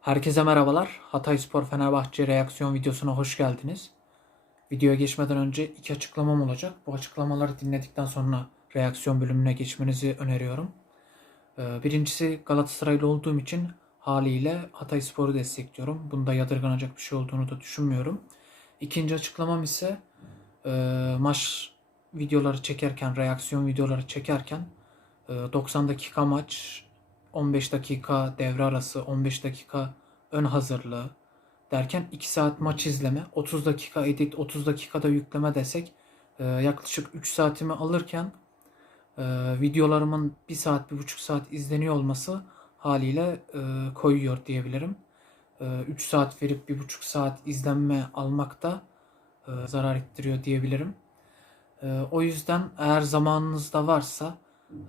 Herkese merhabalar. Hatay Spor Fenerbahçe reaksiyon videosuna hoş geldiniz. Videoya geçmeden önce iki açıklamam olacak. Bu açıklamaları dinledikten sonra reaksiyon bölümüne geçmenizi öneriyorum. Ee, Birincisi Galatasaraylı olduğum için haliyle Hatay Spor'u destekliyorum. Bunda yadırganacak bir şey olduğunu da düşünmüyorum. İkinci açıklamam ise e, maç videoları çekerken, reaksiyon videoları çekerken e, 90 dakika maç 15 dakika devre arası, 15 dakika ön hazırlığı derken 2 saat maç izleme, 30 dakika edit, 30 dakikada yükleme desek e, yaklaşık 3 saatimi alırken e, videolarımın 1 saat, 1,5 saat izleniyor olması haliyle e, koyuyor diyebilirim. 3 saat verip 1,5 saat izlenme almak da zarar ettiriyor diyebilirim. O yüzden eğer zamanınız da varsa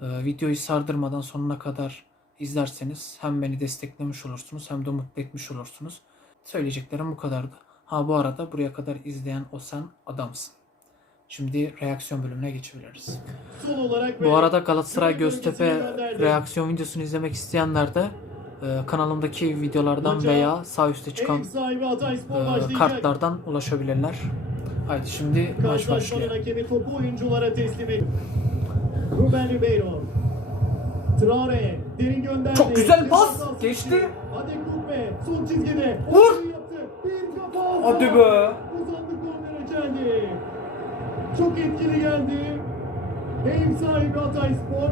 videoyu sardırmadan sonuna kadar izlerseniz hem beni desteklemiş olursunuz hem de mutlu etmiş olursunuz. Söyleyeceklerim bu kadardı. Ha bu arada buraya kadar izleyen o sen adamsın. Şimdi reaksiyon bölümüne geçebiliriz. Bu arada Galatasaray Göztepe reaksiyon videosunu izlemek isteyenler de e, kanalımdaki videolardan Maça veya sağ üstte çıkan e, kartlardan ulaşabilirler. Haydi şimdi maç başlıyor. hakemi topu oyunculara teslim. Ruben Ribeiro. Traore derin gönderdi. Çok güzel pas. Geçti. Adekugbe son çizgide. Vur. Bir kafa. Hadi be. Uzandı kornere geldi. Çok etkili geldi. Ev sahibi Hatayspor.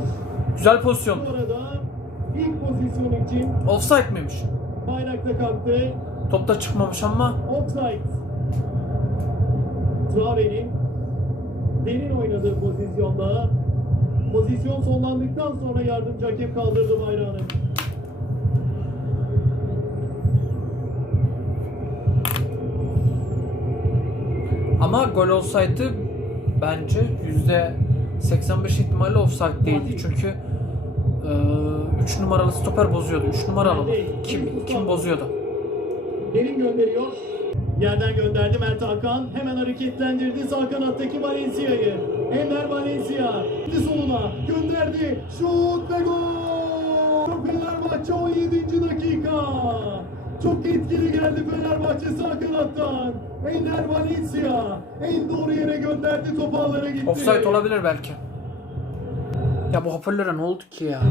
Güzel Bu pozisyon. arada ilk pozisyon için Offside miymiş? bayrakta kalktı. Top da çıkmamış ama Offside. Traore'nin derin oynadığı pozisyonda pozisyon sonlandıktan sonra yardımcı hakem kaldırdı bayrağını. ama gol olsaydı bence yüzde 85 ihtimalle offside değildi. Çünkü 3 numaralı stoper bozuyordu. 3 numaralı mı? Kim, kim bozuyordu? Derin gönderiyor. Yerden gönderdi Mert Hakan. Hemen hareketlendirdi sağ kanattaki Valencia'yı. Enver Valencia. Gitti soluna. Gönderdi. Şut ve gol. Fenerbahçe 17. dakika. Çok etkili geldi Fenerbahçe sağ kanattan. Enver Valencia. En doğru yere gönderdi. Topu gitti. Offside olabilir belki. Ya bu hoparlöre ne oldu ki ya?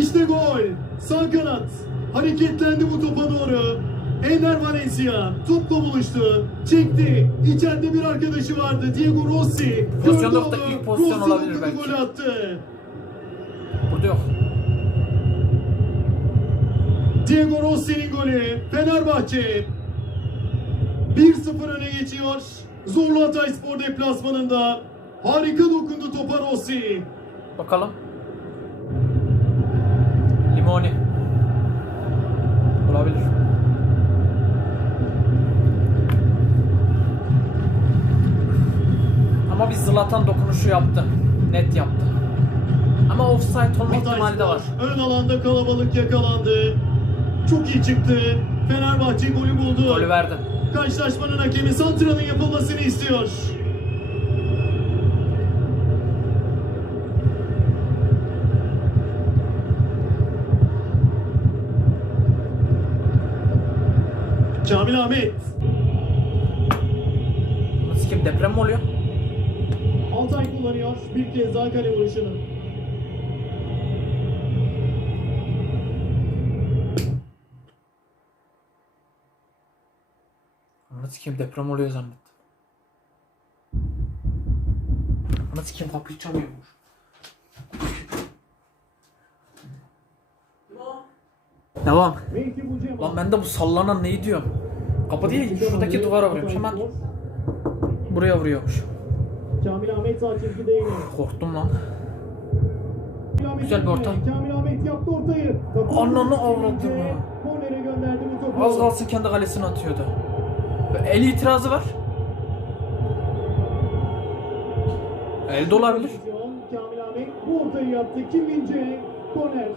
İşte gol. Sağ kanat. Hareketlendi bu topa doğru. Ender Valencia topla buluştu. Çekti. İçeride bir arkadaşı vardı. Diego Rossi. Gördü onu. ilk pozisyon Rossi olabilir belki. Gol attı. Burada yok. Diego Rossi'nin golü. Fenerbahçe 1-0 öne geçiyor. Zorlu Hatayspor deplasmanında. Harika dokundu topa Rossi. Bakalım. Limoni. Olabilir. Ama bir Zlatan dokunuşu yaptı. Net yaptı. Ama offside olma ihtimali de var. Ön alanda kalabalık yakalandı. Çok iyi çıktı. Fenerbahçe golü buldu. Golü verdi. Karşılaşmanın hakemi Santra'nın yapılmasını istiyor. Kamil Ahmet. Nasıl kim deprem mi oluyor? Altay kullanıyor. Bir kez daha kale vuruşunu. Nasıl kim deprem oluyor zannettim. Nasıl kim kapıyı çalıyormuş. Devam. Lan ben de bu sallanan neyi diyorum? Kapı değil, şuradaki duvara vuruyormuş. Hemen buraya vuruyormuş. Kamil Ahmet sağ çizgide yine. Korktum lan. Güzel bir orta. Kamil Ahmet yaptı ortayı. Ananı önce ha. Kornere gönderdi bu topu. Az kalsın kendi kalesine atıyordu. El itirazı var. Elde olabilir. Kamil Ahmet bu ortayı yaptı. Kim Mince korner.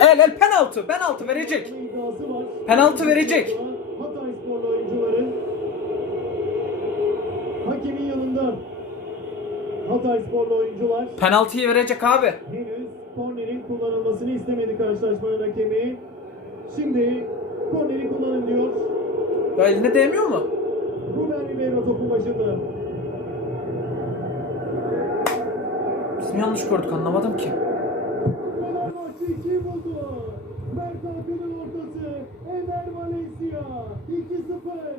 El el penaltı. Penaltı verecek. Penaltı verecek. Hakemin yanında. Hataysporlu oyuncular Penaltıyı verecek abi. henüz kornerin kullanılmasını istemedi karşılaşmanın hakemi. Şimdi korneri kullanın diyor. Ya eline değmiyor mu? Ruben Ribeiro topun başında. Biz mi yanlış gördük anlamadım ki. Fenerbahçe 2'yi buldu. Mert Hakan'ın ortası. Ener Valencia. 2-0.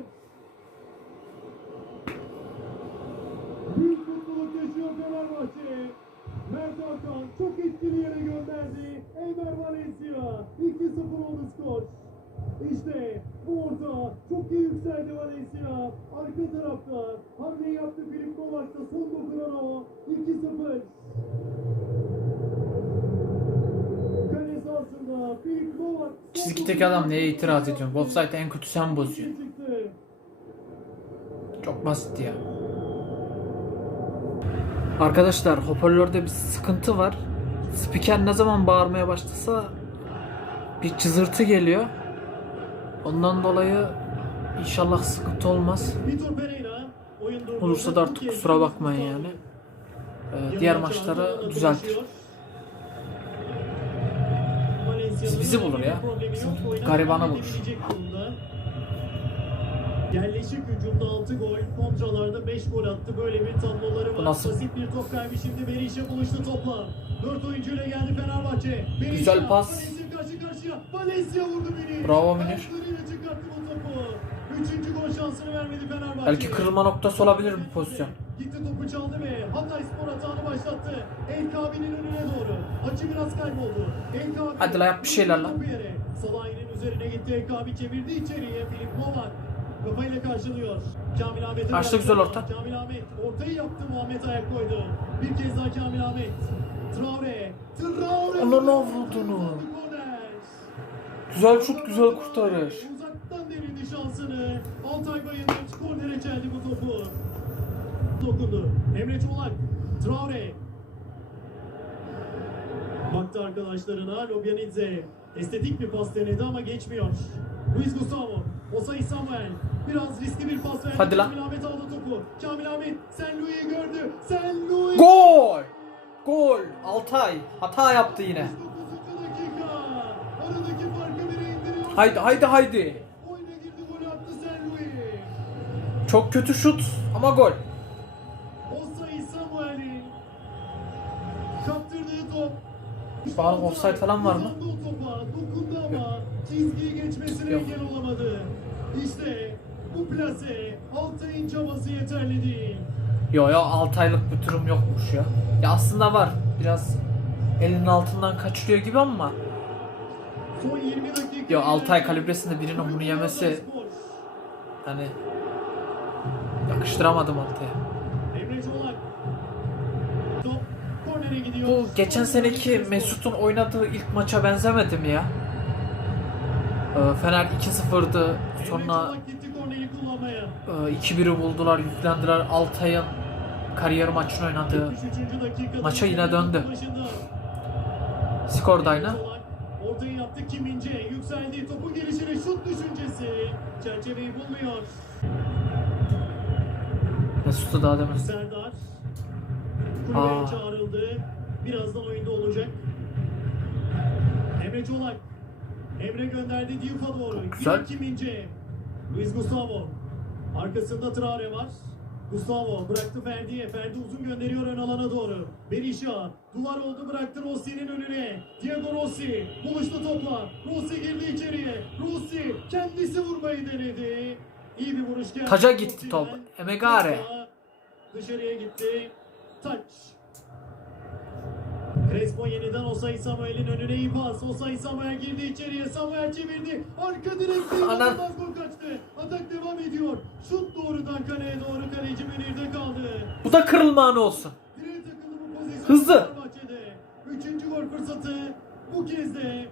Büyük mutluluk yaşıyor Fenerbahçe. Mert Hakan çok etkili yere gönderdi. Ener Valencia. 2-0 oldu skor. İşte bu orta çok iyi yükseldi Valencia. Arka tarafta hamle yaptı Filip Novak'ta son dokunan o. 2-0. Kale sahasında Filip son Çizgideki adam neye itiraz ediyorsun? Offside'ı en kötü sen bozuyorsun. Çok basit ya. Arkadaşlar hoparlörde bir sıkıntı var. Spiker ne zaman bağırmaya başlasa bir cızırtı geliyor. Ondan dolayı inşallah sıkıntı olmaz. Olursa da artık kusura bakmayın yani. Ee, diğer maçları düzeltir. Bizi bulur ya. Bizim devam bulur. Yerleşik hücumda 6 gol, kontralarda 5 gol attı. Böyle bir tabloları var. Nasıl? Basit bir top kaybı şimdi Berisha buluştu topla. 4 oyuncuyla geldi Fenerbahçe. Berisha, Güzel pas. Valencia karşı karşıya. Valencia vurdu beni. Bravo Münir. Ayaklarıyla çıkarttı bu topu. Üçüncü gol şansını vermedi Fenerbahçe. Belki kırılma noktası olabilir bu pozisyon. Gitti topu çaldı ve Hatay Spor hatağını başlattı. El Kabi'nin önüne doğru. Açı biraz kayboldu. El Kabi. Hadi la yap bir şeyler la. Topu yere. Salah'ın üzerine gitti. El Kabi çevirdi içeriye. Filip Novak. Kafayla karşılıyor. Kamil Ahmet'e Açtı güzel orta. Kamil Ahmet ortayı yaptı. Muhammed ayak koydu. Bir kez daha Kamil Ahmet. Traore. Traore. Ananı avradını. Güzel şut, güzel kurtarış. Uzaktan devirdi şansını. Altay Bayındır kornere çeldi bu topu. Dokundu. Emre Çolak. Traore. Baktı arkadaşlarına. Lobyanidze. Estetik bir pas denedi ama geçmiyor. Luis Gustavo. Osay Samuel. Biraz riskli bir pas verdi. Hadi lan. Kamil Ahmet aldı topu. Kamil Ahmet. Sen Louis'i gördü. Sen Louis. Gol! Gol! Altay hata yaptı yine. 9. dakika. Aradaki farkı bire indiriyor. Haydi haydi haydi. Çok kötü şut ama gol. Osayi Samuel'in kaptırdığı top. Bana offside falan var mı? Ama çizgiyi geçmesine Yok. engel olamadı. İşte bu plase Altay'ın çabası yeterli değil. Yo yo 6 aylık bir durum yokmuş ya. Ya aslında var. Biraz elinin altından kaçırıyor gibi ama Son 20 dakika. Yo, Altay kalibresinde birinin bunu yemesi- hani yakıştıramadım Altay'a. Emre Çolak. Top kornere gidiyor. Bu geçen seneki Mesut'un oynadığı ilk maça benzemedi mi ya? Ee, Fener 2-0'dı. Emre Sonra Çolak gitti korneri kullanmaya. e, 2-1'i buldular, yüklendiler. Altay'ın kariyer maçını oynadığı 73. dakikada Maça yine döndü. skor da aynı. Ortayı yaptı Kim İnce. Yükseldi. Topun gelişine şut düşüncesi. Çerçeveyi bulmuyor. Mesut'u daha demin. Serdar. Kulübeye Aa. çağrıldı. Birazdan oyunda olacak. Emre Çolak. Emre gönderdi Diouf'a doğru. Güzel. Kim İnce. Luis Gustavo. Arkasında Traore var. Gustavo bıraktı Ferdi'ye. Ferdi uzun gönderiyor ön alana doğru. Berisha duvar oldu bıraktı Rossi'nin önüne. Diego Rossi buluştu topla. Rossi girdi içeriye. Rossi kendisi vurmayı denedi. İyi bir vuruş geldi. Taca gitti top. Emegare. Dışarıya gitti. Taç. Crespo yeniden Osay Samuel'in önüne iyi pas. Osay Samuel girdi içeriye. Samuel çevirdi. Arka direkte inanılmaz gol kaçtı. Atak devam ediyor. Şut doğrudan kaleye doğru. Kaleci Münir'de kaldı. Bu da kırılma anı olsun. Direğe takıldı bu pozisyon. Hızlı. Üçüncü gol fırsatı. Bu kez de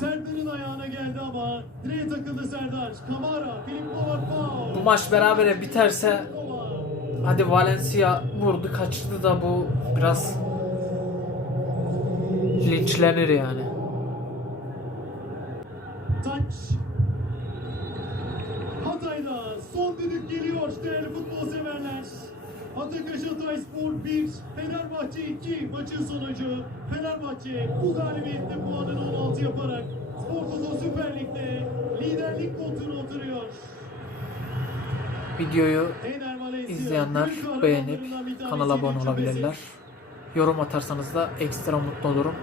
Serdar'ın ayağına geldi ama direğe takıldı Serdar. Kamara, Filip Novak foul. Bu maç berabere biterse. Hadi Valencia vurdu kaçtı da bu biraz linçlenir yani. Taç. Hatay'da son düdük geliyor değerli futbol severler. Atakaş Hatayspor 1, Fenerbahçe 2 maçın sonucu. Fenerbahçe bu galibiyette puanını 16 yaparak Porto Süper Lig'de liderlik koltuğuna oturuyor. Videoyu Ener Valencia, izleyenler beğenip kanala abone olabilirler. Yorum atarsanız da ekstra mutlu olurum.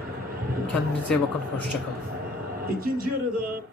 Kendinize bakın. Hoşçakalın. İkinci yarıda